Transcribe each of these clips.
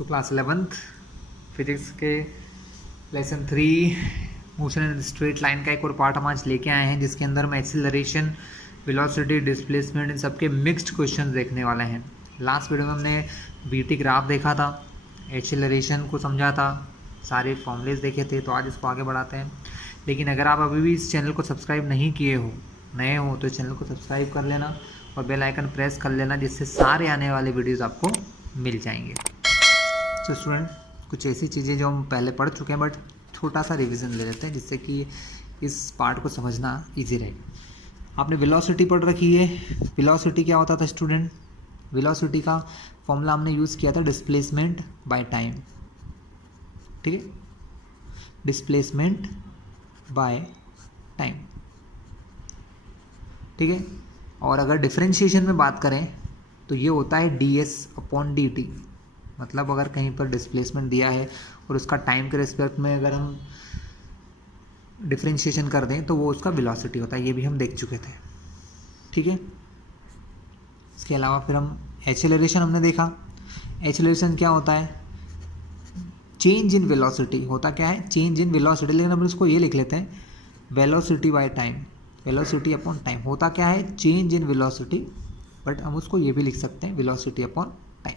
So class 11th physics के lesson 3 motion in straight line का एक और पार्ट हम आज लेके आए हैं, जिसके अंदर हम एक्सीलरेशन, वेलोसिटी, डिस्प्लेसमेंट इन सबके मिक्स्ड क्वेश्चन देखने वाले हैं। लास्ट वीडियो में हमने बीटी ग्राफ देखा था, एक्सीलरेशन को समझा था, सारे फॉर्मूलेज देखे थे। तो आज इसको आगे बढ़ाते हैं। लेकिन अगर आप अभी भी इस चैनल को सब्सक्राइब नहीं किए हो, नए हो, तो चैनल को सब्सक्राइब कर लेना और बेल आइकन प्रेस कर लेना, जिससे सारे आने वाले वीडियोस आपको मिल जाएंगे। तो स्टूडेंट, कुछ ऐसी चीज़ें जो हम पहले पढ़ चुके हैं, बट छोटा सा रिवीजन ले लेते हैं, जिससे कि इस पार्ट को समझना इजी रहेगा। आपने वेलोसिटी पढ़ रखी है। वेलोसिटी क्या होता था स्टूडेंट? वेलोसिटी का फॉर्मूला हमने यूज़ किया था डिस्प्लेसमेंट बाय टाइम। ठीक है, डिस्प्लेसमेंट बाय टाइम। ठीक है, और अगर डिफरेंशिएशन में बात करें तो ये होता है ds/dt। मतलब अगर कहीं पर डिस्प्लेसमेंट दिया है और उसका टाइम के रिस्पेक्ट में अगर हम डिफरेंशिएशन कर दें तो वो उसका वेलोसिटी होता है। ये भी हम देख चुके थे। ठीक है, इसके अलावा फिर हम एक्सेलरेशन हमने देखा। एक्सेलरेशन क्या होता है? Change in velocity. होता क्या है? Change in velocity. लेकिन हम इसको ये लिख लेते हैं velocity by time, velocity upon time. होता क्या है? चेंज इन वेलोसिटी, बट हम उसको ये भी लिख सकते हैं वेलोसिटी अपॉन टाइम।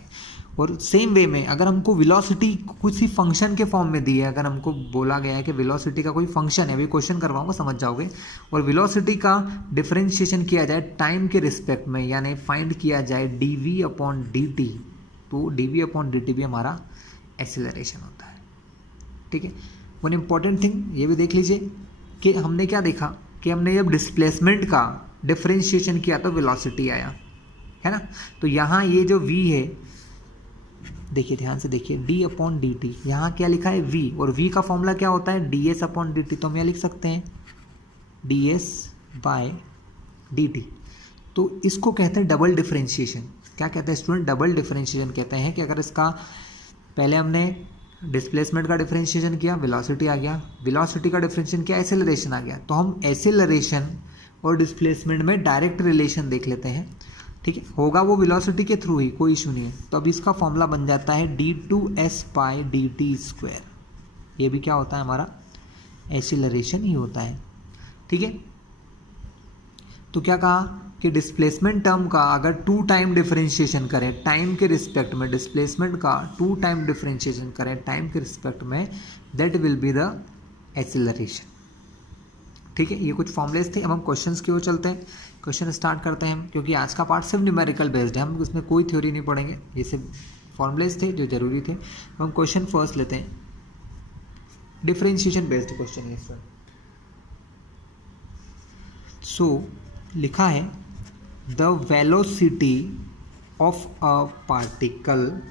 और सेम वे में अगर हमको वेलोसिटी किसी फंक्शन के फॉर्म में दी है, अगर हमको बोला गया है कि वेलोसिटी का कोई फंक्शन है, अभी क्वेश्चन करवाऊंगा समझ जाओगे, और वेलोसिटी का डिफरेंशिएशन किया जाए टाइम के रिस्पेक्ट में, यानी फाइंड किया जाए dv/dt, तो dv/dt भी हमारा एक्सेलरेशन होता है। ठीक है, वन इम्पॉर्टेंट थिंग ये भी देख लीजिए कि हमने क्या देखा कि हमने जब डिस्प्लेसमेंट का डिफरेंशिएशन किया तो वेलोसिटी आया, है ना। तो यहाँ ये जो v है, देखिए ध्यान से देखिए, d/dt, यहाँ क्या लिखा है? v, और v का फॉर्मूला क्या होता है? ds/dt। तो हम यहाँ लिख सकते हैं ds/dt। तो इसको कहते हैं डबल डिफरेंशिएशन। क्या कहते हैं स्टूडेंट? डबल डिफरेंशिएशन कहते हैं कि अगर इसका पहले हमने डिस्प्लेसमेंट का डिफरेंशिएशन किया, वेलोसिटी आ गया, वेलोसिटी का डिफरेंशिएशन किया, एक्सेलरेशन आ गया, तो हम एक्सेलरेशन और डिस्प्लेसमेंट में डायरेक्ट रिलेशन देख लेते हैं। ठीक है, होगा वो वेलोसिटी के थ्रू ही, कोई इशू नहीं है। तो अब इसका फॉर्मूला बन जाता है d2s/dt²। ये भी क्या होता है? हमारा एक्सेलरेशन ही होता है। ठीक है, तो क्या कहा कि डिस्प्लेसमेंट टर्म का अगर 2 टाइम डिफरेंशिएशन करें टाइम के रिस्पेक्ट में, डिस्प्लेसमेंट का 2 टाइम डिफरेंशिएशन करें टाइम के रिस्पेक्ट में, that will be the acceleration. ठीक है, ये कुछ फॉर्मुलेस थे। अब हम क्वेश्चंस की ओर चलते हैं, क्वेश्चन स्टार्ट करते हैं, क्योंकि आज का पार्ट सिर्फ न्यूमेरिकल बेस्ड है, हम उसमें कोई थ्योरी नहीं पढ़ेंगे। ये सिर्फ फॉर्मुलेस थे जो जरूरी थे। हम क्वेश्चन फर्स्ट लेते हैं, डिफरेंशिएशन बेस्ड क्वेश्चन है सर। सो लिखा है the velocity of a particle,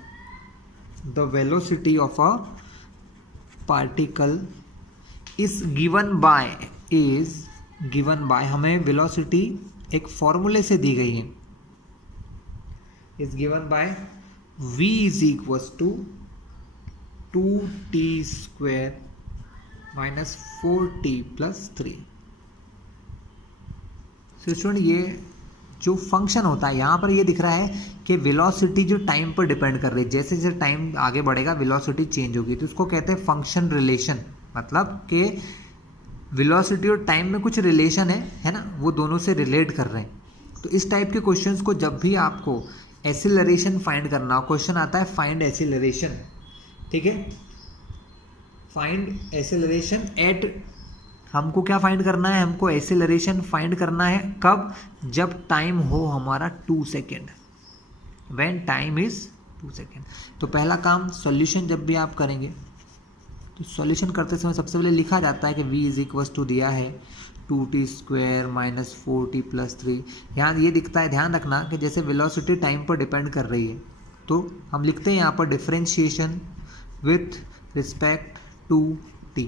the velocity of a particle is given by, is given by, हमें वेलोसिटी एक फॉर्मूले से दी गई है, is given by v is equals to 2t² minus 4t plus 3। तो स्टूडेंट, ये जो फंक्शन होता है यहाँ पर ये दिख रहा है कि वेलोसिटी जो टाइम पर डिपेंड कर रही है, जैसे जैसे टाइम आगे बढ़ेगा वेलोसिटी चेंज होगी, तो इसको कहते हैं फंक्शन रिलेशन। मतलब कि वेलोसिटी और टाइम में कुछ रिलेशन है ना, वो दोनों से रिलेट कर रहे हैं। तो इस टाइप के क्वेश्चंस को जब भी आपको एक्सेलरेशन फाइंड करना, क्वेश्चन आता है फाइंड एक्सेलरेशन। ठीक है, फाइंड एक्सेलरेशन एट, हमको क्या फाइंड करना है? हमको एक्सेलरेशन फाइंड करना है कब? जब टाइम हो हमारा 2 second, when time is 2 second. तो पहला काम सॉल्यूशन जब भी आप करेंगे तो सॉल्यूशन करते समय सबसे पहले लिखा जाता है कि v इज इक्वल्स टू दिया है 2t² माइनस 4t प्लस 3। यहाँ ये दिखता है, ध्यान रखना कि जैसे वेलोसिटी टाइम पर डिपेंड कर रही है, तो हम लिखते हैं यहाँ पर differentiation with respect to t।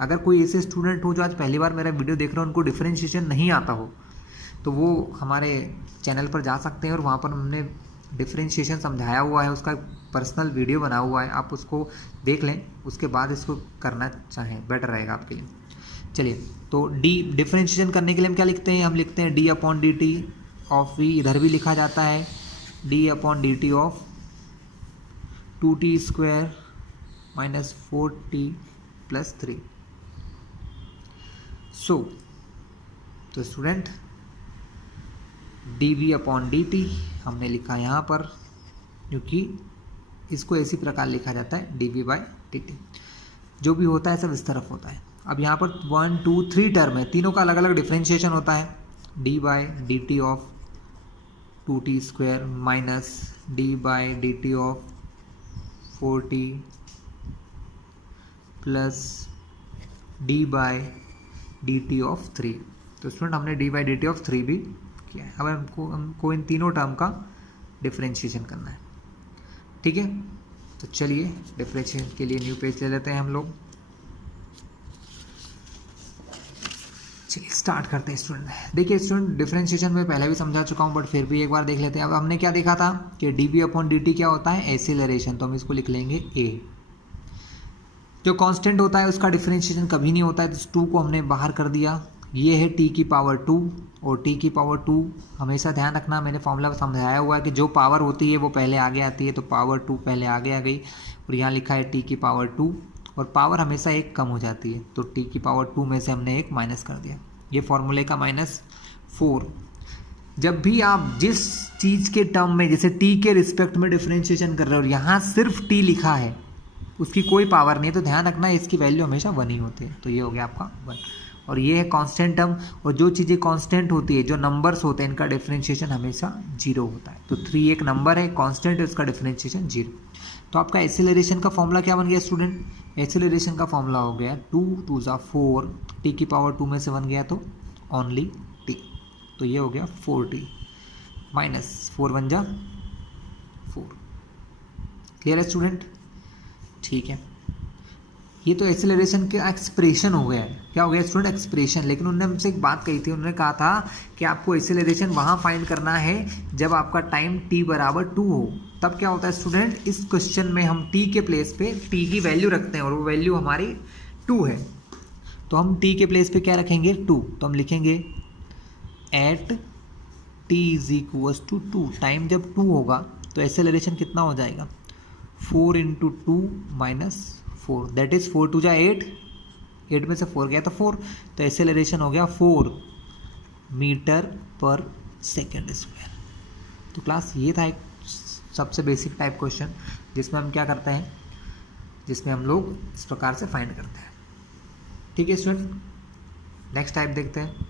अगर कोई ऐसे स्टूडेंट हो जो आज पहली बार मेरा वीडियो देख रहे हो, उनको डिफरेंशिएशन नहीं आता हो, तो वो हमारे चैनल पर जा सकते हैं और वहाँ पर हमने डिफरेंशिएशन समझाया हुआ है, उसका पर्सनल वीडियो बना हुआ है, आप उसको देख लें, उसके बाद इसको करना चाहें, बेटर रहेगा आपके लिए। चलिए, तो डिफरेंशिएशन करने के लिए हम क्या लिखते हैं? हम लिखते हैं d/dt ऑफ v, इधर भी लिखा जाता है d/dt of 2t² minus 4t+3। सो तो स्टूडेंट dv/dt हमने लिखा यहाँ पर, क्योंकि इसको इसी प्रकार लिखा जाता है dv/dt। जो भी होता है सब इस तरफ होता है। अब यहाँ पर 1 2 3 टर्म है, तीनों का अलग अलग डिफ्रेंशिएशन होता है। d/dt of 2t² minus d/dt of 4t plus d/dt of 3। तो स्टूडेंट हमने d/dt ऑफ 3 भी किया है। अब हमको इन तीनों टर्म का डिफ्रेंशिएशन करना है, ठीक है। तो चलिए डिफ्रेंशिएशन के लिए न्यू पेज ले लेते हैं हम लोग। चलिए स्टार्ट करते हैं स्टूडेंट। देखिए स्टूडेंट, डिफरेंशिएशन में पहले भी समझा चुका हूँ, बट फिर भी एक बार देख लेते हैं। अब हमने क्या देखा था कि dv/dt क्या होता है, एक्सीलरेशन। तो हम इसको लिख लेंगे a। जो कांस्टेंट होता है उसका डिफरेंशिएशन कभी नहीं होता है, तो 2 को हमने बाहर कर दिया। ये है t⁻2, और t⁻2 हमेशा ध्यान रखना, मैंने फॉर्मूला समझाया हुआ है कि जो पावर होती है वो पहले आगे आती है, तो पावर 2 पहले आगे आ गई, और यहाँ लिखा है t⁻2, और पावर हमेशा एक कम हो जाती है, तो t⁻2 में से हमने एक माइनस कर दिया। ये फॉर्मूले का -4। जब भी आप जिस चीज़ के टर्म में, जैसे t के रिस्पेक्ट में डिफरेंशिएशन कर रहे हो और यहाँ सिर्फ t लिखा है, उसकी कोई पावर नहीं है, तो ध्यान रखना इसकी वैल्यू हमेशा 1 ही होती है। तो ये हो गया आपका 1, और ये है कांस्टेंट टर्म। और जो चीज़ें कांस्टेंट होती है, जो नंबर्स होते हैं, इनका डिफरेंशिएशन हमेशा 0 होता है। तो 3 एक नंबर है, कांस्टेंट है, उसका डिफरेंशिएशन 0। तो आपका एक्सीलरेशन का फॉर्मूला क्या बन गया स्टूडेंट? एक्सीलरेशन का फॉर्मूला हो गया 2 2 4, t⁻2 में से 1 गया तो ओनली t, तो ये हो गया 4t माइनस 4 1 जा 4। क्लियर है स्टूडेंट? ठीक है, ये तो एक्सेलरेशन का एक्सप्रेशन हो गया है। क्या हो गया स्टूडेंट? एक्सप्रेशन। लेकिन उन्होंने हमसे एक बात कही थी, उन्होंने कहा था कि आपको एक्सेलरेशन वहाँ फाइंड करना है जब आपका टाइम t = 2 हो। तब क्या होता है स्टूडेंट, इस क्वेश्चन में हम t के प्लेस पे t की वैल्यू रखते हैं, और वो वैल्यू हमारी 2 है। तो हम t के प्लेस पे क्या रखेंगे? 2। तो हम लिखेंगे एट t = 2। टाइम जब 2 होगा तो एक्सेलरेशन कितना हो जाएगा? 4 × 2 - 4, दैट इज 4 2 जा 8, 8 में से 4 गया तो 4, तो एक्सेलरेशन हो गया 4 मीटर/सेकंड²। तो क्लास ये था एक सबसे बेसिक टाइप क्वेश्चन, जिसमें हम क्या करते हैं, जिसमें हम लोग इस प्रकार से फाइंड करते हैं। ठीक है स्टूडेंट, नेक्स्ट टाइप देखते हैं।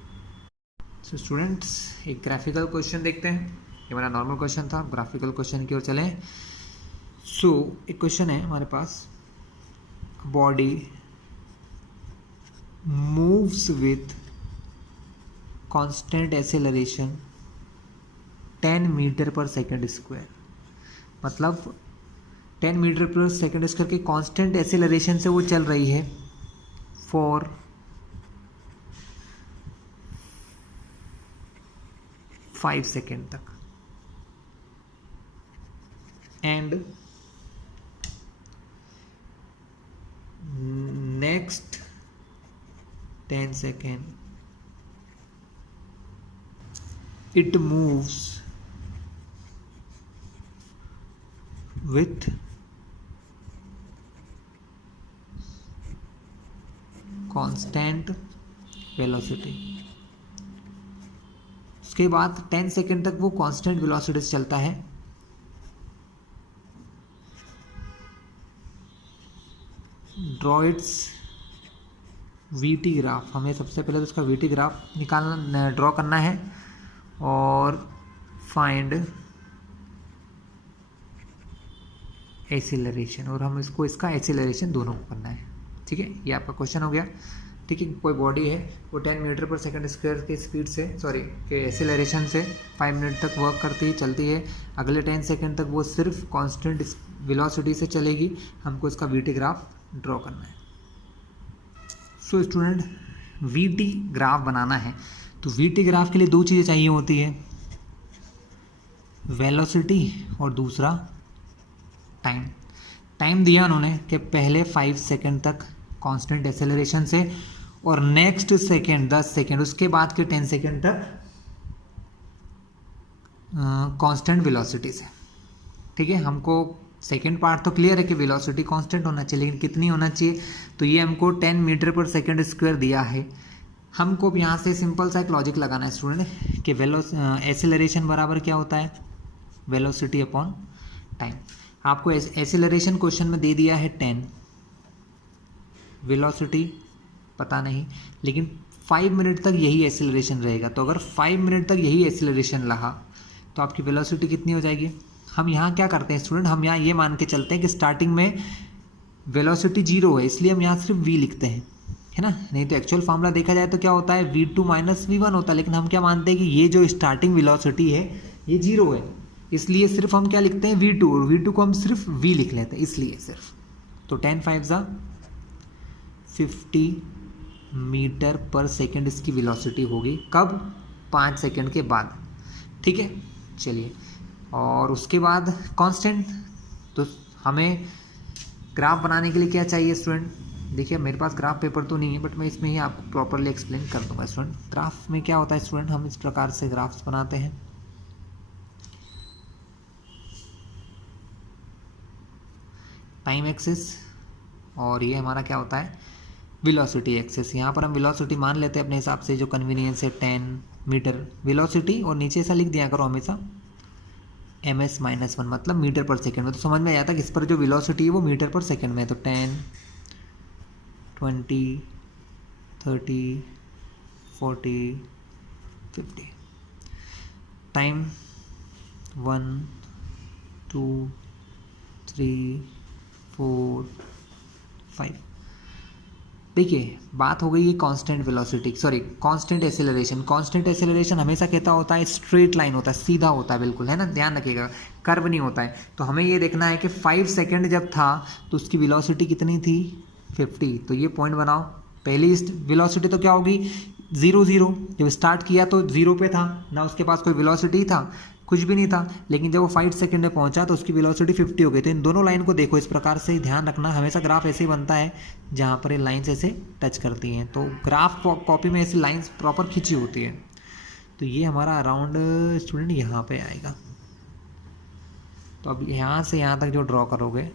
सो स्टूडेंट्स, एक ग्राफिकल क्वेश्चन देखते हैं। ये हमारा नॉर्मल क्वेश्चन था, ग्राफिकल क्वेश्चन की ओर चलें। सो एक क्वेश्चन है हमारे पास, body moves with constant acceleration 10 मीटर/सेकंड²। मतलब 10 मीटर/सेकंड² के कांस्टेंट एक्सेलरेशन से वो चल रही है फॉर 5 सेकेंड तक, and next 10 second it moves with constant velocity। उसके बाद 10 सेकेंड तक वो कांस्टेंट वेलोसिटी से चलता है। Draw it's VT graph. हमें सबसे पहले तो उसका वीटी ग्राफ निकालना, ड्रॉ करना है, और फाइंड एक्सीलरेशन, और हम इसका एक्सीलरेशन दोनों को करना है। ठीक है, ये आपका क्वेश्चन हो गया। ठीक है, कोई बॉडी है वो 10 मीटर/सेकंड² की स्पीड से, के एक्सीलरेशन से 5 मिनट तक वर्क करती है, चलती है। अगले 10 सेकेंड तक वो सिर्फ कांस्टेंट वेलोसिटी से चलेगी। हमको इसका वीटी ग्राफ ड्रॉ करना है। सो स्टूडेंट, वीटी ग्राफ बनाना है तो वीटी ग्राफ के लिए 2 चीज़ें चाहिए होती है, वेलोसिटी और दूसरा टाइम। टाइम दिया उन्होंने कि पहले 5 सेकेंड तक कांस्टेंट एक्सेलरेशन से, और नेक्स्ट सेकेंड 10 सेकेंड, उसके बाद के 10 सेकेंड तक कांस्टेंट वेलोसिटी से। ठीक है, हमको सेकेंड पार्ट तो क्लियर है कि वेलोसिटी कांस्टेंट होना चाहिए, लेकिन कितनी होना चाहिए, तो ये हमको 10 मीटर पर सेकेंड स्क्वायर दिया है। हमको अब यहाँ से सिंपल सा एक लॉजिक लगाना है स्टूडेंट कि एसिलरेशन बराबर क्या होता है, वेलोसिटी अपॉन टाइम। आपको एसिलरेशन क्वेश्चन में दे दिया है 10, वेलोसिटी पता नहीं, लेकिन 5 मिनट तक यही एसिलरेशन रहेगा। तो अगर 5 मिनट तक यही एसिलरेशन रहा तो आपकी वेलोसिटी कितनी हो जाएगी। हम यहाँ क्या करते हैं स्टूडेंट, हम यहाँ ये मान के चलते हैं कि स्टार्टिंग में वेलोसिटी 0 है, इसलिए हम यहाँ सिर्फ v लिखते हैं, है ना। नहीं तो एक्चुअल फार्मूला देखा जाए तो क्या होता है, v2 माइनस v1 होता है, लेकिन हम क्या मानते हैं कि ये जो स्टार्टिंग वेलोसिटी है ये 0 है, इसलिए सिर्फ हम क्या लिखते हैं v2, और v2 को हम सिर्फ v लिख लेते हैं, इसलिए सिर्फ। तो 10 5 50 मीटर पर सेकेंड इसकी वेलोसिटी होगी, कब, 5 सेकेंड के बाद, ठीक है। चलिए, और उसके बाद कांस्टेंट, तो हमें ग्राफ बनाने के लिए क्या चाहिए स्टूडेंट। देखिए मेरे पास ग्राफ पेपर तो नहीं है, बट मैं इसमें ही आपको प्रॉपरली एक्सप्लेन कर दूंगा स्टूडेंट। ग्राफ में क्या होता है स्टूडेंट, हम इस प्रकार से ग्राफ्स बनाते हैं। टाइम एक्सिस, और ये हमारा क्या होता है, वेलोसिटी एक्सिस। यहाँ पर हम वेलोसिटी मान लेते हैं अपने हिसाब से, जो कन्वीनियंस है 10 मीटर वेलोसिटी, और नीचे ऐसा लिख दिया करो हमेशा ms -1, मतलब मीटर पर सेकेंड में, तो समझ में आ जाता है कि इस पर जो वेलोसिटी है वो मीटर पर सेकेंड में है। तो 10 20 30 40 50, टाइम 1 2 3 4 5। देखिए बात हो गई ये constant velocity, sorry constant acceleration. Constant acceleration हमेशा कहता होता है स्ट्रेट लाइन होता है, सीधा होता है, बिल्कुल, है ना, ध्यान रखिएगा, कर्व नहीं होता है। तो हमें ये देखना है कि 5 सेकेंड जब था तो उसकी वेलोसिटी कितनी थी, 50। तो ये पॉइंट बनाओ, पहली वेलोसिटी तो क्या होगी, 0 0, जब स्टार्ट किया तो 0 पे था ना, उसके पास कोई वेलोसिटी था, कुछ भी नहीं था, लेकिन जब वो 5 सेकेंड में पहुंचा तो उसकी वेलोसिटी 50 हो गई। तो इन दोनों लाइन को देखो, इस प्रकार से ध्यान रखना, हमेशा ग्राफ ऐसे ही बनता है जहाँ पर ये लाइन्स ऐसे टच करती हैं। तो ग्राफ कॉपी में ऐसी लाइन्स प्रॉपर खींची होती है। तो ये हमारा अराउंड स्टूडेंट यहाँ पे आएगा। तो अब यहाँ से यहाँ तक जो ड्रॉ करोगे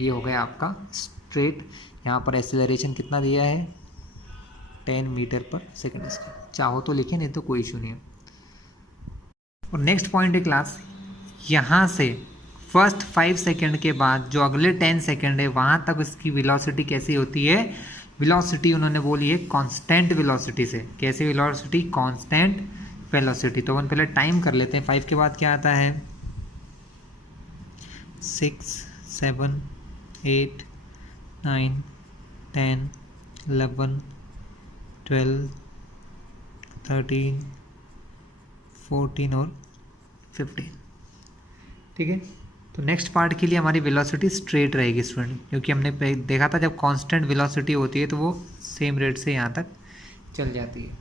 ये हो गया आपका स्ट्रेट। यहाँ पर एक्सेलरेशन कितना दिया है, 10 मीटर पर सेकेंड स्क्वायर। चाहो तो लिखें, नहीं तो कोई इशू नहीं है। और नेक्स्ट पॉइंट है क्लास, यहाँ से फर्स्ट 5 सेकेंड के बाद जो अगले 10 सेकेंड है वहाँ तक उसकी वेलोसिटी कैसी होती है, वेलोसिटी उन्होंने बोली है कांस्टेंट वेलोसिटी से। कैसे वेलोसिटी, कांस्टेंट वेलोसिटी। तो अपन पहले टाइम कर लेते हैं। 5 के बाद क्या आता है, 6 7 8 9 10 11 12 13 14 और 15, ठीक है। तो नेक्स्ट पार्ट के लिए हमारी वेलोसिटी स्ट्रेट रहेगी स्टूडेंट, क्योंकि हमने देखा था जब कांस्टेंट वेलोसिटी होती है तो वो सेम रेट से यहाँ तक चल जाती है।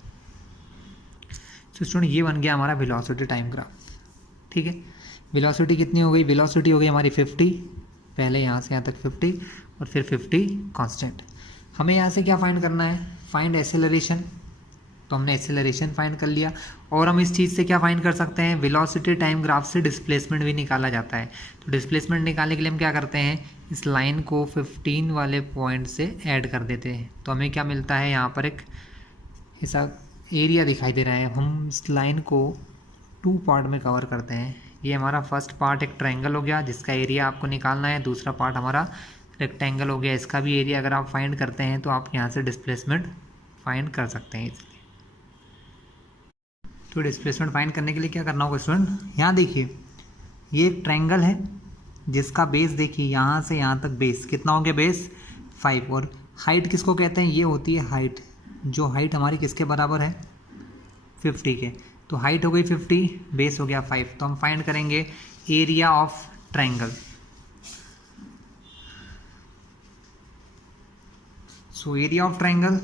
तो स्टूडेंट ये बन गया हमारा वेलोसिटी टाइम ग्राफ, ठीक है। वेलोसिटी कितनी हो गई, वेलोसिटी हो गई हमारी 50, पहले यहाँ से यहाँ तक 50 और फिर 50 कांस्टेंट। हमें यहाँ से क्या फाइंड करना है, फाइंड एक्सेलरेशन। तो हमने एक्सेलरेशन फाइंड कर लिया, और हम इस चीज़ से क्या फाइंड कर सकते हैं, वेलोसिटी टाइम ग्राफ से डिस्प्लेसमेंट भी निकाला जाता है। तो डिस्प्लेसमेंट निकालने के लिए हम क्या करते हैं, इस लाइन को 15 वाले पॉइंट से ऐड कर देते हैं। तो हमें क्या मिलता है, यहाँ पर एक ऐसा एरिया दिखाई दे रहा है। हम इस लाइन को 2 पार्ट में कवर करते हैं। ये हमारा फर्स्ट पार्ट एक ट्रायंगल हो गया जिसका एरिया आपको निकालना है, दूसरा पार्ट हमारा रेक्टेंगल हो गया, इसका भी एरिया अगर आप फाइंड करते हैं तो आप यहाँ से डिस्प्लेसमेंट फाइंड कर सकते हैं इसलिए। तो डिस्प्लेसमेंट फाइंड करने के लिए क्या करना होगा स्टूडेंट, यहाँ देखिए ये एक ट्रायंगल है जिसका बेस देखिए यहाँ से यहाँ तक बेस कितना हो गया, बेस 5, और हाइट किसको कहते हैं, ये होती है हाइट, जो हाइट हमारी किसके बराबर है, 50 के। तो हाइट हो गई 50, बेस हो गया 5। तो हम फाइंड करेंगे area of triangle. So area of triangle,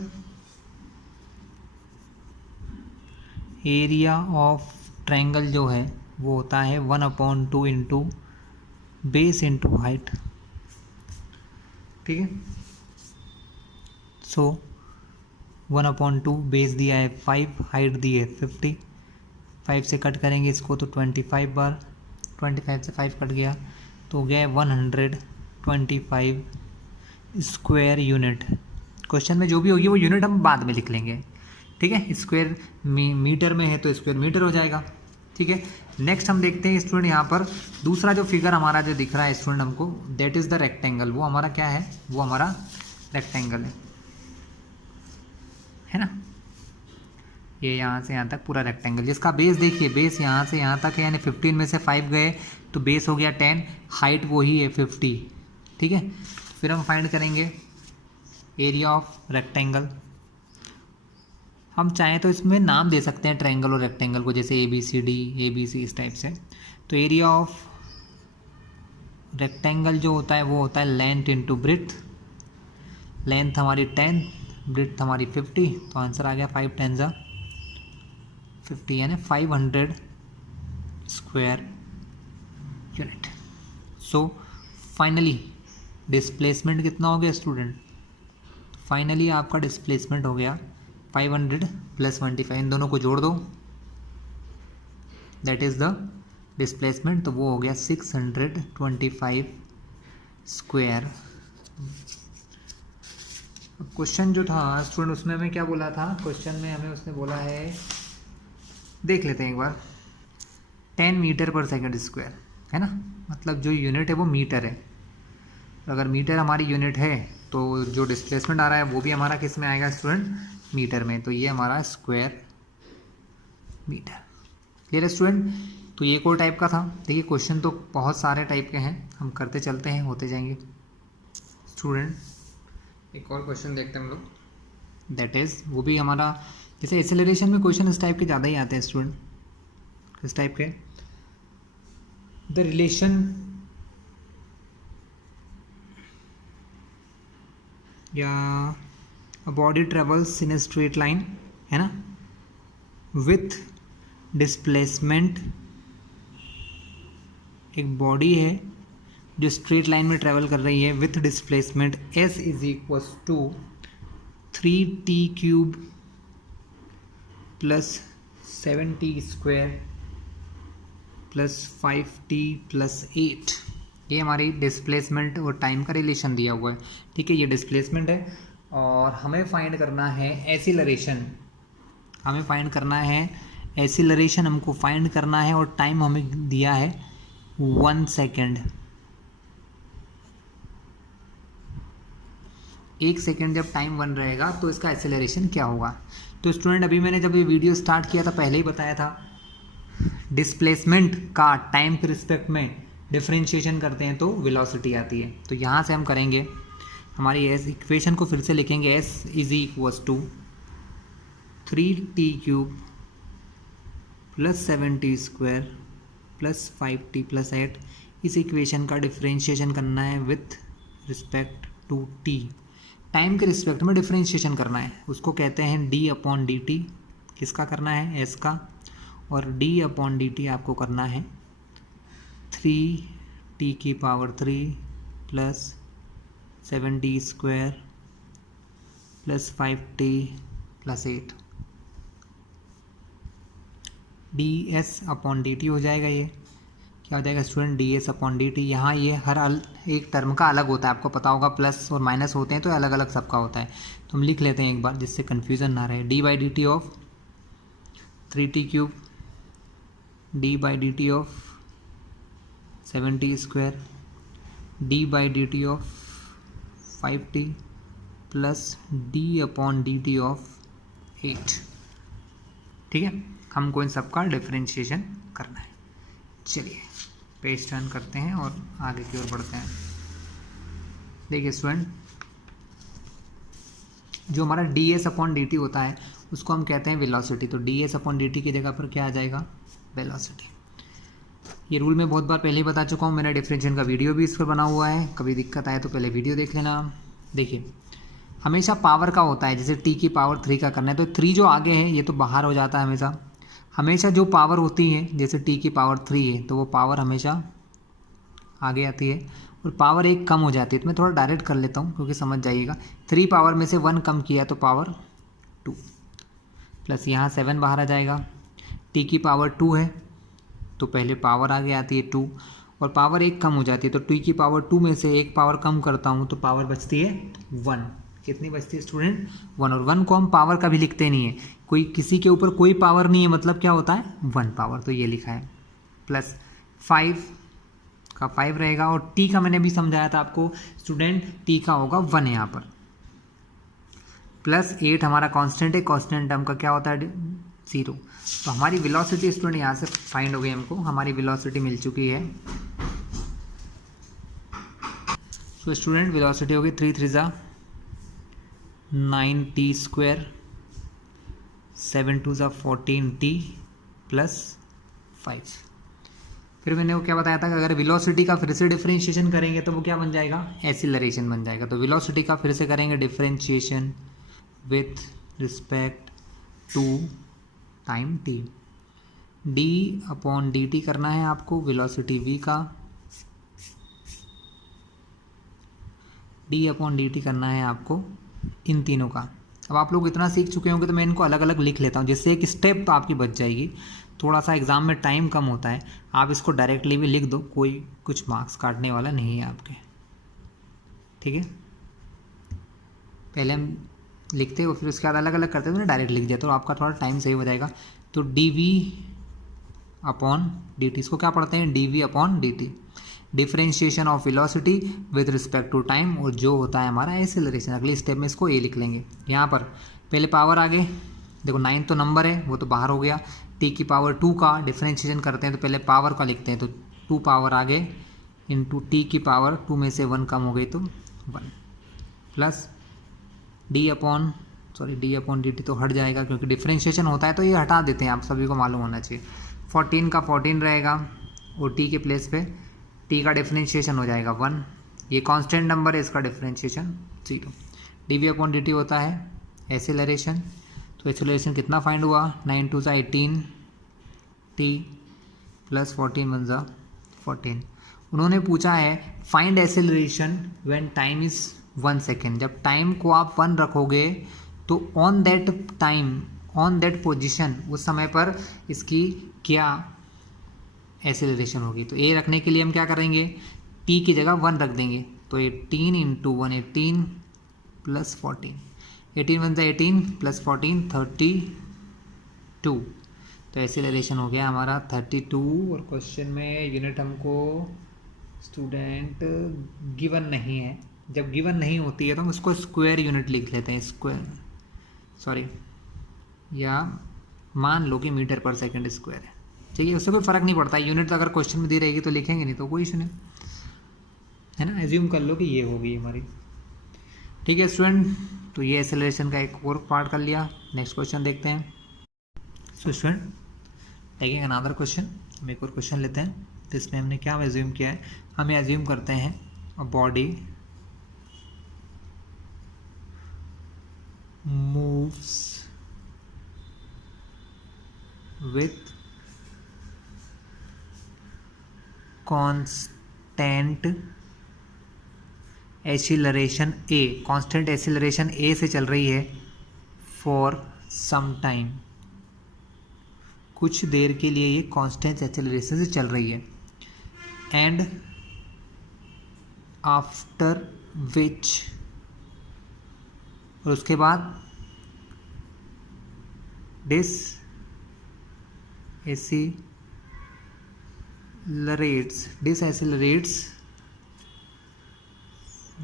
area of triangle जो है वो होता है 1/2 इंटू बेस इंटू हाइट, ठीक है। सो 1/2 बेस दिया है 5, हाइट दी है 50, 5 से कट करेंगे इसको तो 25 बार, 25 से 5 कट गया तो हो गया 125 स्क्वायर यूनिट। क्वेश्चन में जो भी होगी वो यूनिट हम बाद में लिख लेंगे, ठीक है। स्क्वायर मीटर में है तो स्क्वायर मीटर हो जाएगा, ठीक है। नेक्स्ट हम देखते हैं स्टूडेंट यहाँ पर दूसरा जो फिगर हमारा जो दिख रहा है स्टूडेंट हमको, दैट इज़ द रेक्टेंगल। वो हमारा क्या है, वो हमारा रेक्टेंगल है ना। ये यहाँ से यहाँ तक पूरा रेक्टेंगल, जिसका बेस देखिए, बेस यहाँ से यहाँ तक है, यानी 15 में से 5 गए तो बेस हो गया 10, हाइट वही है 50, ठीक है। फिर हम फाइंड करेंगे एरिया ऑफ रेक्टेंगल। हम चाहें तो इसमें नाम दे सकते हैं ट्रायंगल और रेक्टेंगल को, जैसे ABCD ABC इस टाइप से। तो एरिया ऑफ रेक्टेंगल जो होता है वो होता है लेंथ इंटू ब्रिथ। लेंथ हमारी 10, ब्रिथ हमारी 50, तो आंसर आ गया 5 10 जा 50, यानी 500 square unit. So finally displacement कितना हो गया स्टूडेंट, फाइनली आपका डिस्प्लेसमेंट हो गया 500 प्लस 25, इन दोनों को जोड़ दो, दैट इज़ द डिस्प्लेसमेंट। तो वो हो गया 625 स्क्वायर। क्वेश्चन जो था स्टूडेंट उसमें हमें क्या बोला था, क्वेश्चन में हमें उसने बोला है, देख लेते हैं एक बार, 10 मीटर पर सेकंड स्क्वायर है ना, मतलब जो यूनिट है वो मीटर है। अगर मीटर हमारी यूनिट है तो जो डिस्प्लेसमेंट आ रहा है वो भी हमारा किस में आएगा स्टूडेंट, मीटर में। तो ये हमारा स्क्वायर मीटर। क्लियर है स्टूडेंट। तो ये कोई टाइप का था। देखिए क्वेश्चन तो बहुत सारे टाइप के हैं, हम करते चलते हैं, होते जाएंगे स्टूडेंट। एक और क्वेश्चन देखते हैं हम लोग, दैट इज़ वो भी हमारा, जैसे एक्सेलरेशन में क्वेश्चन इस टाइप के ज़्यादा ही आते हैं स्टूडेंट। किस टाइप के, द रिलेशन या a body travels in a straight line है ना, विथ डिस्प्लेसमेंट। एक बॉडी है जो स्ट्रेट लाइन में ट्रेवल कर रही है with displacement s is equal to 3t³ plus 7t square plus 5t plus 8। ये हमारी डिस्प्लेसमेंट और टाइम का रिलेशन दिया हुआ है, ठीक है। ये डिस्प्लेसमेंट है और हमें फाइंड करना है एसिलरेशन। हमें फाइंड करना है एसिलरेशन, हमको फाइंड करना है, और टाइम हमें दिया है 1 सेकेंड। 1 सेकेंड जब टाइम 1 रहेगा तो इसका एसिलरेशन क्या होगा। तो स्टूडेंट अभी मैंने जब ये वीडियो स्टार्ट किया था पहले ही बताया था, डिस्प्लेसमेंट का टाइम के रिस्पेक्ट में डिफरेंशिएशन करते हैं तो वेलोसिटी आती है। तो यहाँ से हम करेंगे, हमारी एस इक्वेशन को फिर से लिखेंगे, s is equals to 3t³ plus 7t square plus 5t plus 8। इस इक्वेशन का डिफरेंशिएशन करना है with respect to t, time के रिस्पेक्ट में डिफरेंशिएशन करना है, उसको कहते हैं d/dt। किसका करना है, s का, और d/dt आपको करना है 3t³ plus 7t square plus 5t plus 8। ds/dt हो जाएगा। ये क्या हो जाएगा स्टूडेंट, ds/dt। यहाँ ये हर एक टर्म का अलग होता है, आपको पता होगा, प्लस और माइनस होते हैं तो अलग अलग सबका होता है। तो हम लिख लेते हैं एक बार जिससे कन्फ्यूज़न ना रहे। d/dt of 3t³ d/dt of 7t square d/dt of 5t plus d/dt of 8, ठीक है। हमको इन सब का डिफरेंशिएशन करना है। चलिए पेज टर्न करते हैं और आगे की ओर बढ़ते हैं। देखिए स्टूडेंट, जो हमारा ds/dt होता है उसको हम कहते हैं वेलोसिटी। तो ds/dt की जगह पर क्या आ जाएगा, वेलोसिटी। ये रूल मैं बहुत बार पहले ही बता चुका हूँ, मेरा डिफरेंशिएशन का वीडियो भी इस पर बना हुआ है, कभी दिक्कत आए तो पहले वीडियो देख लेना। देखिए हमेशा पावर का होता है, जैसे t³ का करना है तो 3 जो आगे है ये तो बाहर हो जाता है। हमेशा जो पावर होती है, जैसे t³ है तो वो पावर हमेशा आगे आती है और पावर 1 कम हो जाती है। तो मैं थोड़ा डायरेक्ट कर लेता हूँ क्योंकि समझ जाइएगा। 3 पावर में से 1 कम किया तो पावर 2 प्लस यहाँ 7 बाहर आ जाएगा। t² है तो पहले पावर आगे आती है 2, और पावर एक कम हो जाती है, तो टी की पावर 2 में से एक पावर कम करता हूँ तो पावर बचती है 1। कितनी बचती है स्टूडेंट? 1। और 1 को हम पावर कभी लिखते नहीं है, कोई किसी के ऊपर कोई पावर नहीं है, मतलब क्या होता है 1 पावर, तो ये लिखा है। प्लस 5 का 5 रहेगा, और टी का मैंने भी समझाया था आपको स्टूडेंट, टी का होगा 1 यहाँ पर। प्लस 8 हमारा कांस्टेंट है, कांस्टेंट टर्म का क्या होता है 0। तो हमारी वेलोसिटी स्टूडेंट यहाँ से फाइंड हो गई, हमको हमारी वेलोसिटी मिल चुकी है। तो स्टूडेंट वेलोसिटी होगी 3 3 जा 9t स्क्वायर, 7 2 जा 14t प्लस 5। फिर मैंने वो क्या बताया था कि अगर वेलोसिटी का फिर से डिफरेंशिएशन करेंगे तो वो क्या बन जाएगा? एक्सीलरेशन बन जाएगा। तो वेलोसिटी का फिर से करेंगे differentiation with respect to time t। d/dt करना है आपको वेलोसिटी v का, d/dt करना है आपको इन तीनों का। अब आप लोग इतना सीख चुके होंगे तो मैं इनको अलग अलग लिख लेता हूँ, जिससे एक स्टेप आपकी बच जाएगी। थोड़ा सा एग्ज़ाम में टाइम कम होता है, आप इसको डायरेक्टली भी लिख दो, कोई कुछ मार्क्स काटने वाला नहीं है आपके, ठीक है। पहले हम लिखते हो फिर उसके बाद अलग अलग करते हो, तो डायरेक्ट लिख दिया तो आपका थोड़ा टाइम सही हो जाएगा। तो dv/dt, इसको क्या पढ़ते हैं? dv/dt, differentiation of velocity with respect to time, और जो होता है हमारा एक्सेलरेशन। अगले स्टेप में इसको ए लिख लेंगे। यहाँ पर पहले पावर आगे देखो, 9 तो नंबर है वो तो बाहर हो गया, टी की पावर 2 का डिफरेंशिएशन करते हैं तो पहले पावर का लिखते हैं, तो 2 पावर आगे इंटू टी की पावर 2 में से 1 कम हो गई तो 1, प्लस d/dt तो हट जाएगा क्योंकि डिफरेंशिएशन होता है तो ये हटा देते हैं, आप सभी को मालूम होना चाहिए। 14 का 14 रहेगा, और टी के प्लेस पे टी का डिफरेंशिएशन हो जाएगा 1, ये कांस्टेंट नंबर है, इसका डिफरेंशिएशन 0। dv/dt होता है एक्सेलरेशन। तो एक्सेलरेशन कितना फाइंड हुआ? 9 2 ज़ा 18 t प्लस 14 1 ज़ा 14। उन्होंने पूछा है find acceleration when time is 1 second. जब टाइम को आप 1 रखोगे तो on that time, on that position, उस समय पर इसकी क्या एक्सेलरेशन होगी। तो ए रखने के लिए हम क्या करेंगे? टी की जगह 1 रख देंगे, तो 18 इंटू 1 18 प्लस 14, 18 1 ज़ा 18 प्लस 14 32। तो एक्सेलरेशन हो गया हमारा 32। और क्वेश्चन में यूनिट हमको स्टूडेंट गिवन नहीं है। जब गिवन नहीं होती है तो हम उसको स्क्वायर यूनिट लिख लेते हैं, स्क्वायर, सॉरी, या मान लो कि मीटर पर सेकंड स्क्वायर है, ठीक है। उससे कोई फ़र्क नहीं पड़ता, यूनिट तो अगर क्वेश्चन में दी रहेगी तो लिखेंगे, नहीं तो कोई इशू नहीं है ना। एज्यूम कर लो कि ये होगी हमारी, ठीक है स्टूडेंट। तो ये एक्सेलरेशन का एक और पार्ट कर लिया। नेक्स्ट क्वेश्चन देखते हैं। So student taking another question, हम एक और क्वेश्चन लेते हैं। तो इसमें हमने क्या एज्यूम किया है? हम एज्यूम करते हैं a body moves with constant acceleration a, constant acceleration a से चल रही है for some time, कुछ देर के लिए ये constant acceleration से चल रही है, and after which, और उसके बाद डिसएसिलरेट्स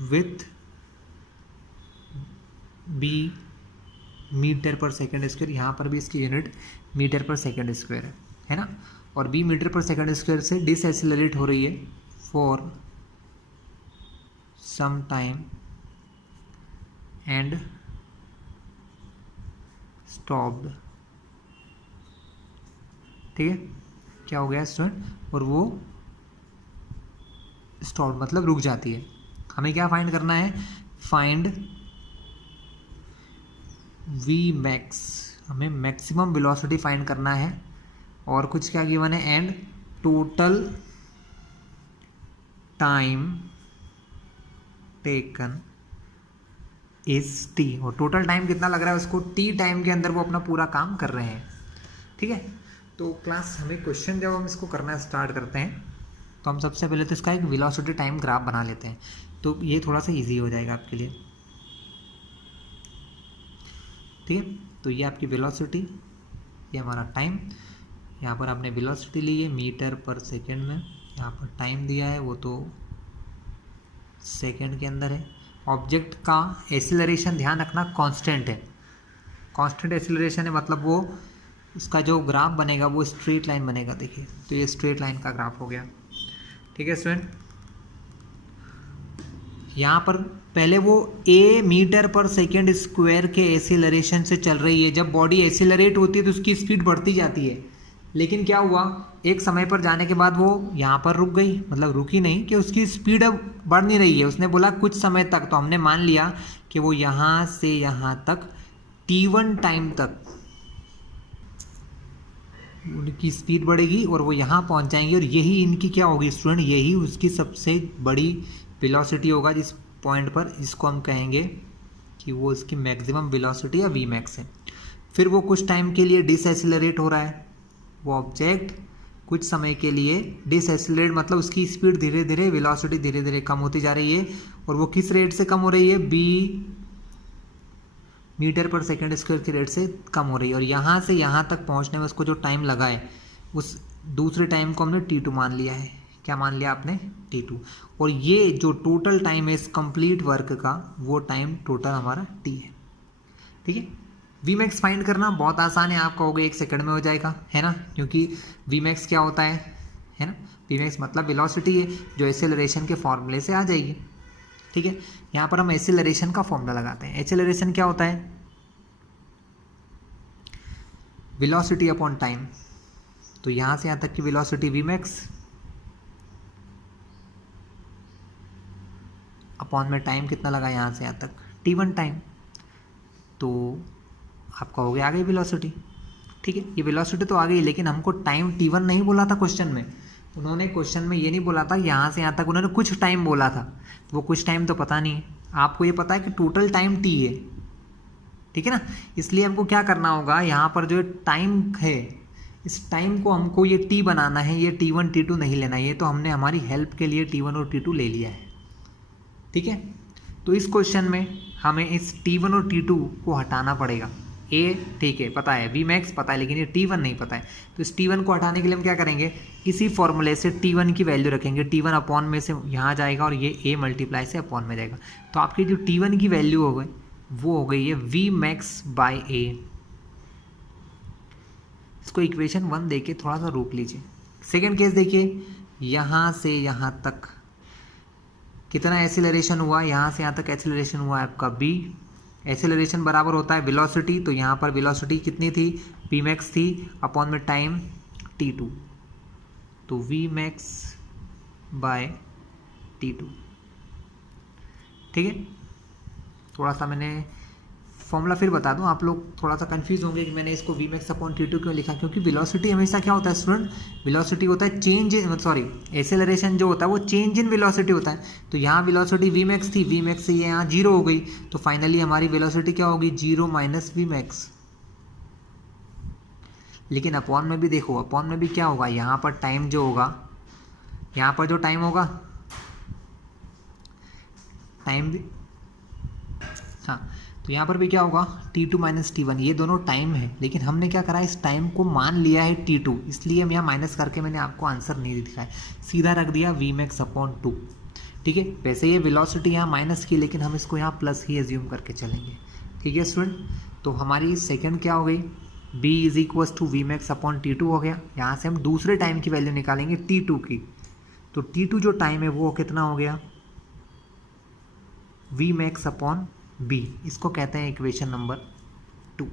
विथ बी मीटर पर सेकेंड स्क्वायर। यहाँ पर भी इसकी यूनिट मीटर पर सेकेंड स्क्वायर है ना। और बी मीटर पर सेकेंड स्क्वायर से डिसएसिलरेट हो रही है for some time and stopped, ठीक है। क्या हो गया स्टूडेंट? और वो स्टॉप मतलब रुक जाती है। हमें क्या फाइंड करना है? फाइंड वी मैक्स, हमें मैक्सिमम वेलोसिटी फाइंड करना है। और कुछ क्या गिवन है? And total time taken is T. और टोटल टाइम कितना लग रहा है उसको? टी टाइम के अंदर वो अपना पूरा काम कर रहे हैं, ठीक है। तो क्लास हमें क्वेश्चन जब हम इसको करना स्टार्ट करते हैं तो हम सबसे पहले तो इसका एक वेलोसिटी टाइम ग्राफ बना लेते हैं, तो ये थोड़ा सा इजी हो जाएगा आपके लिए। ठीक है, तो ये आपकी वेलोसिटी, ये हमारा टाइम, यहाँ पर आपने वेलोसिटी ली है मीटर पर सेकेंड में, यहाँ पर टाइम दिया है वो तो सेकेंड के अंदर है। ऑब्जेक्ट का एक्सीलरेशन ध्यान रखना कांस्टेंट है, कांस्टेंट एक्सीलरेशन है, मतलब वो उसका जो ग्राफ बनेगा वो स्ट्रेट लाइन बनेगा। देखिए तो ये स्ट्रेट लाइन का ग्राफ हो गया। ठीक है स्टूडेंट, यहाँ पर पहले वो a मीटर पर सेकेंड स्क्वायर के एक्सीलरेशन से चल रही है। जब बॉडी एक्सीलरेट होती है तो उसकी स्पीड बढ़ती जाती है, लेकिन क्या हुआ, एक समय पर जाने के बाद वो यहाँ पर रुक गई, मतलब रुकी नहीं कि उसकी स्पीड अब बढ़ नहीं रही है। उसने बोला कुछ समय तक, तो हमने मान लिया कि वो यहाँ से यहाँ तक t1 टाइम तक उनकी स्पीड बढ़ेगी और वो यहाँ पहुँच जाएंगे, और यही इनकी क्या होगी स्टूडेंट, यही उसकी सबसे बड़ी वेलोसिटी होगा जिस पॉइंट पर, जिसको हम कहेंगे कि वो इसकी मैक्सिमम वेलोसिटी या वी मैक्स है। फिर वो कुछ टाइम के लिए डिसएसिलरेट हो रहा है, वो ऑब्जेक्ट कुछ समय के लिए डिसएसिलरेट, मतलब उसकी स्पीड धीरे धीरे, वेलोसिटी धीरे धीरे कम होती जा रही है, और वो किस रेट से कम हो रही है, b मीटर पर सेकेंड स्क्वायर की रेट से कम हो रही है। और यहाँ से यहाँ तक पहुँचने में उसको जो टाइम लगा है, उस दूसरे टाइम को हमने t2 मान लिया है। क्या मान लिया आपने, t2। और ये जो टोटल टाइम है इस कंप्लीट वर्क का, वो टाइम टोटल हमारा t है। ठीक है, वी मैक्स फाइंड करना बहुत आसान है, आप कहोगे 1 सेकंड में हो जाएगा, है ना, क्योंकि वी मैक्स क्या होता है ना, वी मैक्स मतलब वेलोसिटी है जो एक्सेलरेशन के फॉर्मूले से आ जाएगी। ठीक है, यहाँ पर हम एक्सेलरेशन का फॉर्मूला लगाते हैं। एक्सेलरेशन क्या होता है, वेलोसिटी अपॉन टाइम। तो यहाँ से यहाँ तक की वेलोसिटी वी मैक्स अपॉन में टाइम कितना लगा, यहाँ से यहाँ तक t1 टाइम, तो आप कहोगे आ गई वेलोसिटी। ठीक है, ये वेलोसिटी तो आ गई, लेकिन हमको टाइम t1 नहीं बोला था क्वेश्चन में। उन्होंने क्वेश्चन में ये नहीं बोला था यहाँ से यहाँ तक, उन्होंने कुछ टाइम बोला था, वो कुछ टाइम तो पता नहीं है। आपको ये पता है कि टोटल टाइम t है। ठीक है ना, इसलिए हमको क्या करना होगा, यहाँ पर जो टाइम है इस टाइम को हमको ये t बनाना है, ये t1 t2 नहीं लेना। ये तो हमने हमारी हेल्प के लिए t1 और t2 ले लिया है। ठीक है, तो इस क्वेश्चन में हमें इस t1 और t2 को हटाना पड़ेगा। a ठीक है पता है, v मैक्स पता है, लेकिन ये t1 नहीं पता है। तो इस t1 को हटाने के लिए हम क्या करेंगे, इसी फॉर्मूले से t1 की वैल्यू रखेंगे। t1 अपॉन में से यहाँ जाएगा और ये a मल्टीप्लाई से अपॉन में जाएगा। तो आपकी जो t1 की वैल्यू हो गई वो हो गई है v मैक्स बाई a। इसको इक्वेशन 1 देके थोड़ा सा रोक लीजिए। सेकेंड केस देखिए, यहाँ से यहाँ तक कितना एक्सीलरेशन हुआ, यहाँ से यहाँ तक एक्सीलरेशन हुआ है आपका b। एक्सीलरेशन बराबर होता है वेलोसिटी, तो यहाँ पर वेलोसिटी कितनी थी, v मैक्स थी, अपॉन में टाइम t2, तो v मैक्स बाय t2। ठीक है, थोड़ा सा मैंने फॉर्मूला फिर बता दूं, आप लोग थोड़ा सा कंफ्यूज होंगे कि मैंने इसको v मैक्स अपॉन t2 क्यों लिखा, क्योंकि वेलोसिटी हमेशा क्या होता है स्टूडेंट, वेलोसिटी होता है चेंज इन, सॉरी एक्सेलरेशन जो होता है वो चेंज इन वेलोसिटी होता है। तो यहाँ वेलोसिटी v मैक्स थी, v मैक्स से ये यहाँ 0 हो गई, तो फाइनली हमारी वेलोसिटी क्या होगी, 0 माइनस v मैक्स। लेकिन अपॉन में भी देखो, अपॉन में भी क्या होगा, यहाँ पर टाइम जो होगा, यहाँ पर जो टाइम होगा, टाइम भी, हाँ, तो यहाँ पर भी क्या होगा, t2 माइनस t1, ये दोनों टाइम है, लेकिन हमने क्या करा, इस टाइम को मान लिया है t2, इसलिए हम यहाँ माइनस करके मैंने आपको आंसर नहीं दिखाया, सीधा रख दिया v मैक्स अपॉन 2। ठीक है, वैसे ये वेलोसिटी यहाँ माइनस की, लेकिन हम इसको यहाँ प्लस ही एज्यूम करके चलेंगे। ठीक है स्टूडेंट, तो हमारी सेकेंड क्या हो गई, b is equals to V max upon t2 हो गया। यहाँ से हम दूसरे टाइम की वैल्यू निकालेंगे t2 की, तो t2 जो टाइम है वो कितना हो गया, v मैक्स अपॉन b, इसको कहते हैं इक्वेशन नंबर 2।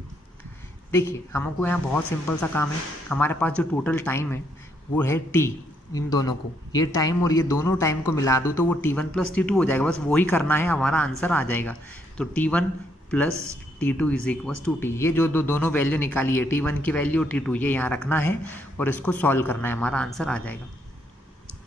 देखिए हमको यहाँ बहुत सिंपल सा काम है, हमारे पास जो टोटल टाइम है वो है t, इन दोनों को, ये टाइम और ये दोनों टाइम को मिला दूँ तो वो t1 प्लस t2 हो जाएगा, बस वही करना है, हमारा आंसर आ जाएगा। तो t1 plus t2 is equals to t, ये जो दोनों वैल्यू निकाली है, t1 की वैल्यू और t2, ये यहाँ रखना है और इसको सॉल्व करना है, हमारा आंसर आ जाएगा।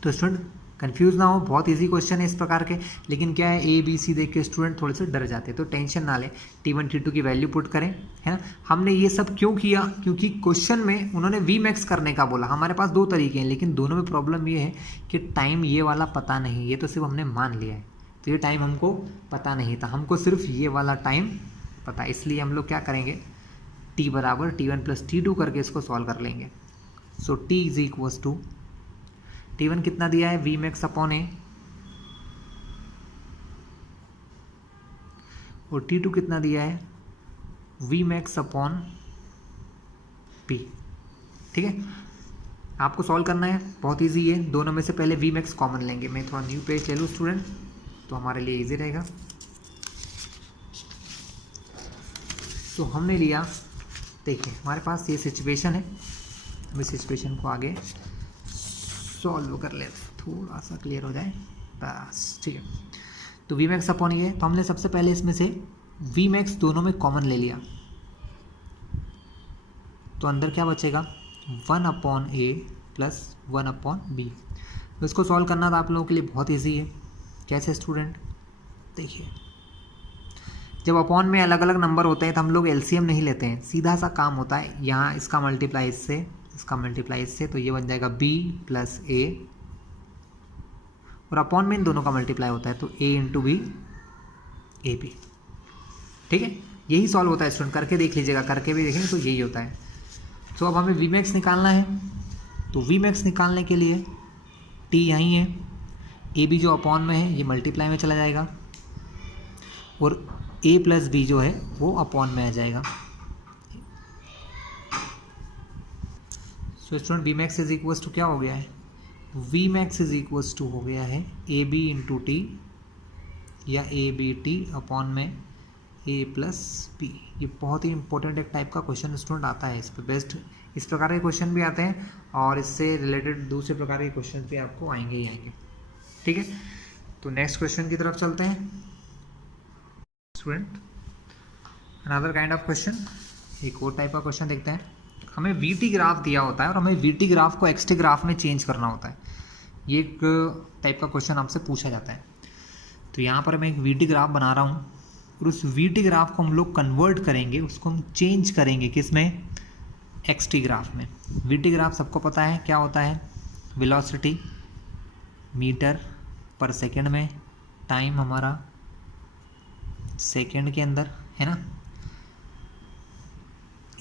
तो स्टूडेंट कंफ्यूज ना हो, बहुत इजी क्वेश्चन है इस प्रकार के, लेकिन क्या है ए बी सी देख के स्टूडेंट थोड़े से डर जाते हैं, तो टेंशन ना लें, T1 T2 की वैल्यू पुट करें, है ना। हमने ये सब क्यों किया, क्योंकि क्वेश्चन में उन्होंने वी मैक्स करने का बोला। हमारे पास दो तरीके हैं, लेकिन दोनों में प्रॉब्लम ये है कि टाइम ये वाला पता नहीं, ये तो सिर्फ हमने मान लिया है, तो ये टाइम हमको पता नहीं था, हमको सिर्फ ये वाला टाइम पता, इसलिए हम लोग क्या करेंगे, t बराबर T1 प्लस T2 करके इसको सॉल्व कर लेंगे। So t is equals to T1 कितना दिया है, वी मैक्स अपॉन ए, और T2 कितना दिया है, वी मैक्स अपॉन पी। ठीक है, आपको सॉल्व करना है, बहुत इजी है, दोनों में से पहले वी मैक्स कॉमन लेंगे। मैं थोड़ा न्यू पेज ले लूँ स्टूडेंट, तो हमारे लिए इजी रहेगा। तो हमने लिया, देखिए हमारे पास ये सिचुएशन है, हम इस सिचुएशन को आगे सॉल्व कर ले, थोड़ा सा क्लियर हो जाए बस। ठीक है, तो वी मैक्स अपॉन ये, तो हमने सबसे पहले इसमें से वी मैक्स दोनों में कॉमन ले लिया, तो अंदर क्या बचेगा, 1 अपॉन ए प्लस 1 अपॉन बी। तो इसको सॉल्व करना था आप लोगों के लिए बहुत ईजी है। कैसे स्टूडेंट, देखिए जब अपॉन में अलग अलग नंबर होते हैं तो हम लोग एलसीएम नहीं लेते हैं, सीधा सा काम होता है, यहाँ इसका मल्टीप्लाई इससे, इसका मल्टीप्लाई इससे, तो ये बन जाएगा b प्लस ए, और अपॉन में इन दोनों का मल्टीप्लाई होता है, तो a into B A B. ठीक है, यही सॉल्व होता है स्टूडेंट, करके देख लीजिएगा, करके भी देखेंगे तो यही होता है। तो अब हमें वी मैक्स निकालना है, तो वी मैक्स निकालने के लिए t यहीं है, ए बी जो अपॉन में है ये मल्टीप्लाई में चला जाएगा, और a प्लस बी जो है वो अपॉन में आ जाएगा। So student V max is equals to क्या हो गया है, V max is equals to हो गया है ए बी इंटू टी, या ए बी टी अपॉन में ए प्लस बी। ये बहुत ही इंपॉर्टेंट एक टाइप का क्वेश्चन स्टूडेंट आता है, इस पर बेस्ट इस प्रकार के क्वेश्चन भी आते हैं, और इससे रिलेटेड दूसरे प्रकार के क्वेश्चन भी आपको आएंगे ही आएंगे। ठीक है, तो नेक्स्ट क्वेश्चन की तरफ चलते हैं student. Another kind of question, एक और टाइप का क्वेश्चन देखते हैं। हमें वीटी ग्राफ दिया होता है और हमें वीटी ग्राफ को एक्सटी ग्राफ में चेंज करना होता है, ये एक टाइप का क्वेश्चन आपसे पूछा जाता है। तो यहाँ पर मैं एक वीटी ग्राफ बना रहा हूँ, और उस वीटी ग्राफ को हम लोग कन्वर्ट करेंगे, उसको हम चेंज करेंगे किस में, एक्सटी ग्राफ में। वीटी ग्राफ सबको पता है क्या होता है, वेलोसिटी मीटर पर सेकेंड में, टाइम हमारा सेकेंड के अंदर, है ना।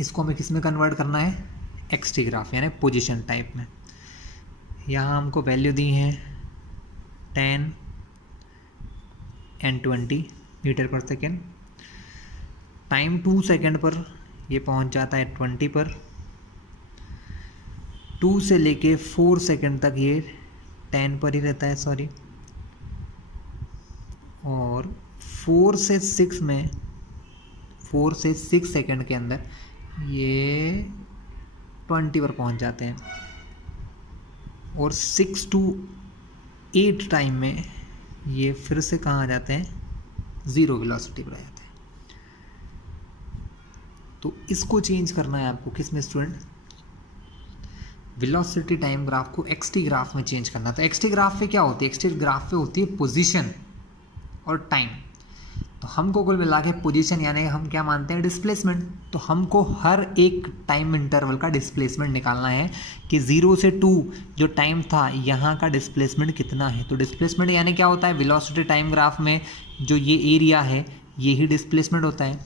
इसको हमें किस में कन्वर्ट करना है, एक्सटी ग्राफ यानी पोजीशन टाइप में। यहाँ हमको वैल्यू दी है 10 and 20 मीटर पर सेकेंड, टाइम 2 सेकेंड पर ये पहुँच जाता है 20 पर, 2 से लेके 4 सेकेंड तक ये 10 पर ही रहता है, सॉरी, और 4 से 6 में, 4 से 6 सेकेंड के अंदर ये 20 पर पहुंच जाते हैं, और 6 to 8 टाइम में ये फिर से कहाँ आ जाते हैं, ज़ीरो वेलोसिटी पर आ जाते हैं। तो इसको चेंज करना है आपको किस में स्टूडेंट, वेलोसिटी टाइम ग्राफ को एक्सटी ग्राफ में चेंज करना। तो एक्सटी ग्राफ पे क्या होती है, एक्सटी ग्राफ पे होती है पोजीशन और टाइम। तो हमको कुल मिला के पोजीशन यानी हम क्या मानते हैं, डिस्प्लेसमेंट। तो हमको हर एक टाइम इंटरवल का डिस्प्लेसमेंट निकालना है कि 0 से 2 जो टाइम था यहाँ का डिस्प्लेसमेंट कितना है। तो डिस्प्लेसमेंट यानी क्या होता है, वेलोसिटी टाइम ग्राफ में जो ये एरिया है ये ही डिस्प्लेसमेंट होता है।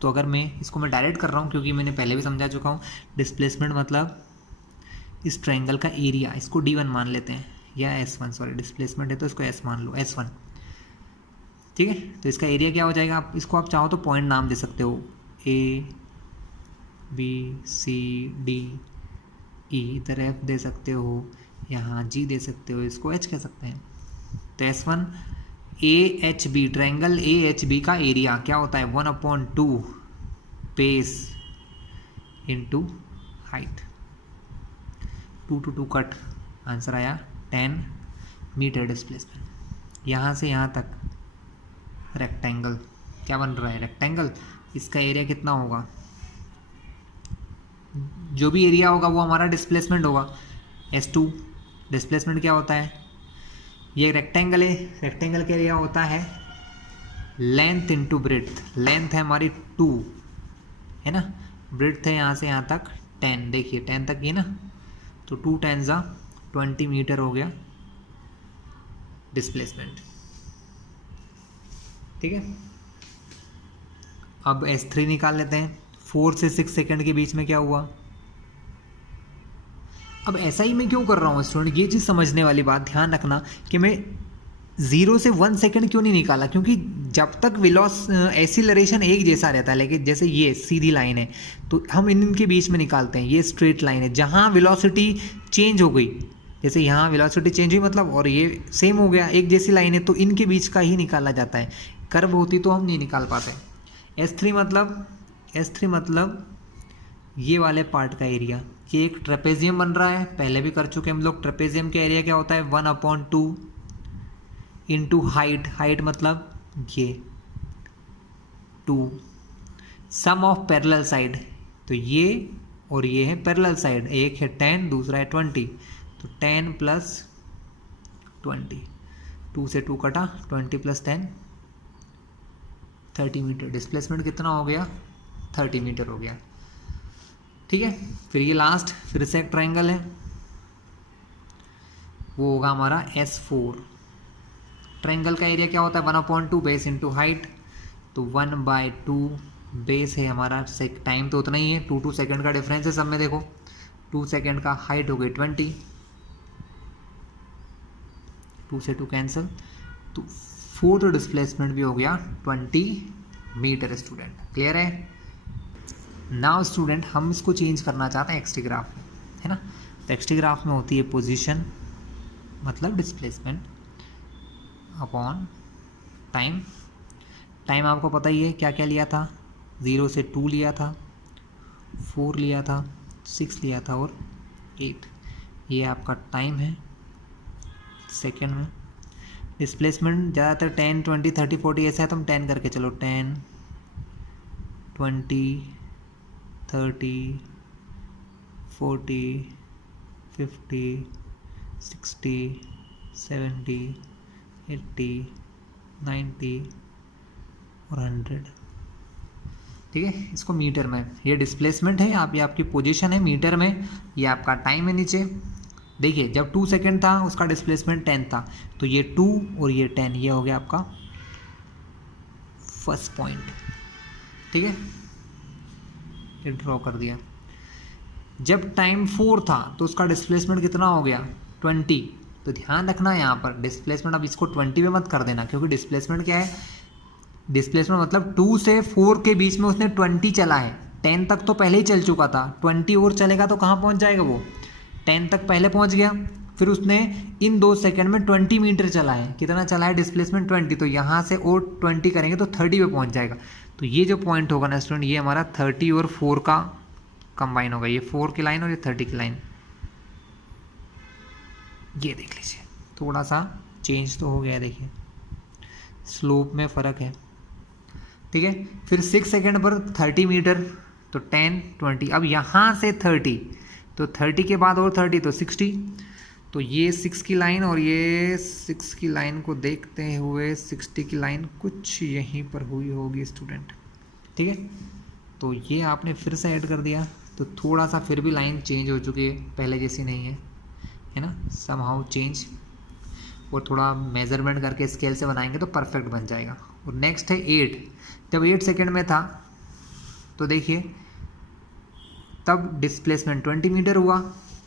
तो अगर मैं इसको मैं डायरेक्ट कर रहा हूँ क्योंकि मैंने पहले भी समझा चुका हूँ, डिस्प्लेसमेंट मतलब इस ट्रायंगल का एरिया, इसको D1 मान लेते हैं, या S1, सॉरी डिस्प्लेसमेंट है तो इसको S मान लो, S1, ठीक है। तो इसका एरिया क्या हो जाएगा, आप इसको आप चाहो तो पॉइंट नाम दे सकते हो, A B C D E, इधर F दे सकते हो, यहाँ G दे सकते हो, इसको H कह सकते हैं। तो S1 AHB, ट्रायंगल AHB का एरिया क्या होता है, 1/2 base into height, 2 to 2 cut, answer आया 10 मीटर डिस्प्लेसमेंट। यहाँ से यहाँ तक रेक्टेंगल क्या बन रहा है, रेक्टेंगल, इसका एरिया कितना होगा, जो भी एरिया होगा वो हमारा डिस्प्लेसमेंट होगा। S2 डिस्प्लेसमेंट क्या होता है, ये रेक्टेंगल है, रेक्टेंगल का एरिया होता है लेंथ इंटू ब्रेड्थ। लेंथ है हमारी 2 है ना, ब्रेड्थ है यहाँ से यहाँ तक 10, देखिए 10 तक ये ना, तो 2 10 20 मीटर हो गया डिस्प्लेसमेंट। ठीक है, अब S3 निकाल लेते हैं। 4 से 6 सेकंड के बीच में क्या हुआ। अब ऐसा ही मैं क्यों कर रहा हूँ स्टूडेंट, ये चीज़ समझने वाली बात, ध्यान रखना कि मैं 0 से 1 सेकंड क्यों नहीं निकाला, क्योंकि जब तक एक्सीलरेशन एक जैसा रहता है, लेकिन जैसे ये सीधी लाइन है तो हम इनके बीच में निकालते हैं, ये स्ट्रेट लाइन है। जहाँ वेलोसिटी चेंज हो गई, जैसे यहाँ वेलोसिटी चेंज हुई मतलब, और ये सेम हो गया, एक जैसी लाइन है, तो इनके बीच का ही निकाला जाता है। कर्व होती तो हम नहीं निकाल पाते। S3 मतलब ये वाले पार्ट का एरिया, कि एक ट्रेपेजियम बन रहा है, पहले भी कर चुके हम लोग। ट्रेपेजियम का एरिया क्या होता है 1/2 इंटू हाइट मतलब ये 2, सम ऑफ पैरेलल साइड, तो ये और ये है पैरेलल साइड, एक है 10 दूसरा है 20, तो 10 + 20, 2 से 2 कटा, 20 + 10 30 मीटर। डिस्प्लेसमेंट कितना हो गया 30 मीटर हो गया। ठीक है, फिर ये लास्ट फिर से एक ट्रायंगल है, वो होगा हमारा S4। ट्रायंगल का एरिया क्या होता है 1/2 बेस इंटू हाइट, तो 1/2 बेस है हमारा। टाइम तो उतना ही है, 2 सेकंड का डिफरेंस है सब में, देखो 2 सेकंड का, हाइट हो गई 20, 2 से 2 कैंसिल, तो फोर्थ डिस्प्लेसमेंट भी हो गया 20 मीटर। स्टूडेंट क्लियर है। नाउ स्टूडेंट हम इसको चेंज करना चाहते हैं एक्सटी ग्राफ में, है ना। तो एक्सटी ग्राफ में होती है पोजीशन मतलब डिस्प्लेसमेंट अपॉन टाइम। टाइम आपको पता ही है क्या क्या लिया था, 0 से 2 लिया था, 4 लिया था, 6 लिया था और 8, ये आपका टाइम है सेकेंड में। डिस्प्लेसमेंट ज़्यादातर 10 20 30 40 ऐसा है, तो हम 10 करके चलो, 10 20 30 40 50 60 70 80 90 और 100। ठीक है, इसको मीटर में, ये डिस्प्लेसमेंट है, आप ये आपकी पोजीशन है मीटर में, ये आपका टाइम है नीचे। देखिए जब 2 सेकंड था उसका डिस्प्लेसमेंट 10 था, तो ये 2 और ये 10, ये हो गया आपका फर्स्ट पॉइंट। ठीक है, ये ड्रॉ कर दिया। जब टाइम 4 था तो उसका डिस्प्लेसमेंट कितना हो गया 20। तो ध्यान रखना यहाँ पर डिस्प्लेसमेंट, अब इसको 20 पे मत कर देना, क्योंकि डिस्प्लेसमेंट क्या है, डिस्प्लेसमेंट मतलब 2 से 4 के बीच में उसने 20 चला है। 10 तक तो पहले ही चल चुका था, 20 और चलेगा तो कहाँ पहुँच जाएगा वो, 10 तक पहले पहुँच गया। फिर उसने इन 2 सेकंड में 20 मीटर चला है, कितना चला है डिस्प्लेसमेंट 20, तो यहाँ से और 20 करेंगे तो 30 पे पहुँच जाएगा। तो ये जो पॉइंट होगा ना स्टूडेंट, ये हमारा 30 और 4 का कंबाइन होगा, ये 4 की लाइन और ये 30 की लाइन। ये देख लीजिए थोड़ा सा चेंज तो हो गया, देखिए स्लोप में फ़र्क है। ठीक है, फिर 6 सेकंड पर 30 मीटर, तो 10 20, अब यहाँ से 30, तो 30 के बाद और 30 तो 60, तो ये 6 की लाइन और ये 6 की लाइन को देखते हुए 60 की लाइन कुछ यहीं पर हुई होगी स्टूडेंट। ठीक है, तो ये आपने फिर से ऐड कर दिया, तो थोड़ा सा फिर भी लाइन चेंज हो चुकी है, पहले जैसी नहीं है ना, समहाउ चेंज। और थोड़ा मेज़रमेंट करके स्केल से बनाएंगे तो परफेक्ट बन जाएगा। और नेक्स्ट है 8, जब 8 सेकंड में था तो देखिए तब डिस्प्लेसमेंट 20 मीटर हुआ,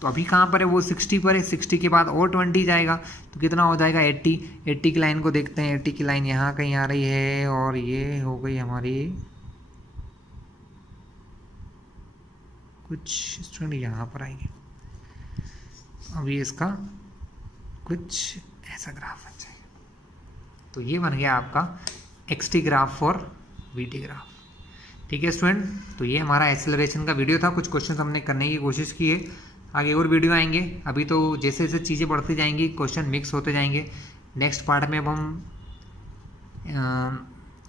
तो अभी कहाँ पर है वो 60 पर है, 60 के बाद और 20 जाएगा तो कितना हो जाएगा 80। 80 की लाइन को देखते हैं, 80 की लाइन यहाँ कहीं आ रही है और ये हो गई हमारी कुछ स्टूडेंट यहाँ पर आएगी। अभी इसका कुछ ऐसा ग्राफ बन जाएगा, तो ये बन गया आपका एक्सटी ग्राफ और वीटी ग्राफ। ठीक है स्टूडेंट, तो ये हमारा एक्सेलरेशन का वीडियो था, कुछ क्वेश्चन हमने करने की कोशिश की है, आगे और वीडियो आएंगे। अभी तो जैसे जैसे चीज़ें बढ़ती जाएंगी क्वेश्चन मिक्स होते जाएंगे। नेक्स्ट पार्ट में अब हम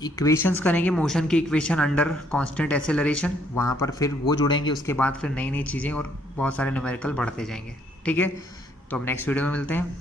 इक्वेशंस करेंगे, मोशन की इक्वेशन अंडर कांस्टेंट एक्सेलरेशन, वहाँ पर फिर वो जुड़ेंगे, उसके बाद फिर नई नई चीज़ें और बहुत सारे न्यूमेरिकल बढ़ते जाएंगे। ठीक है, तो अब नेक्स्ट वीडियो में मिलते हैं।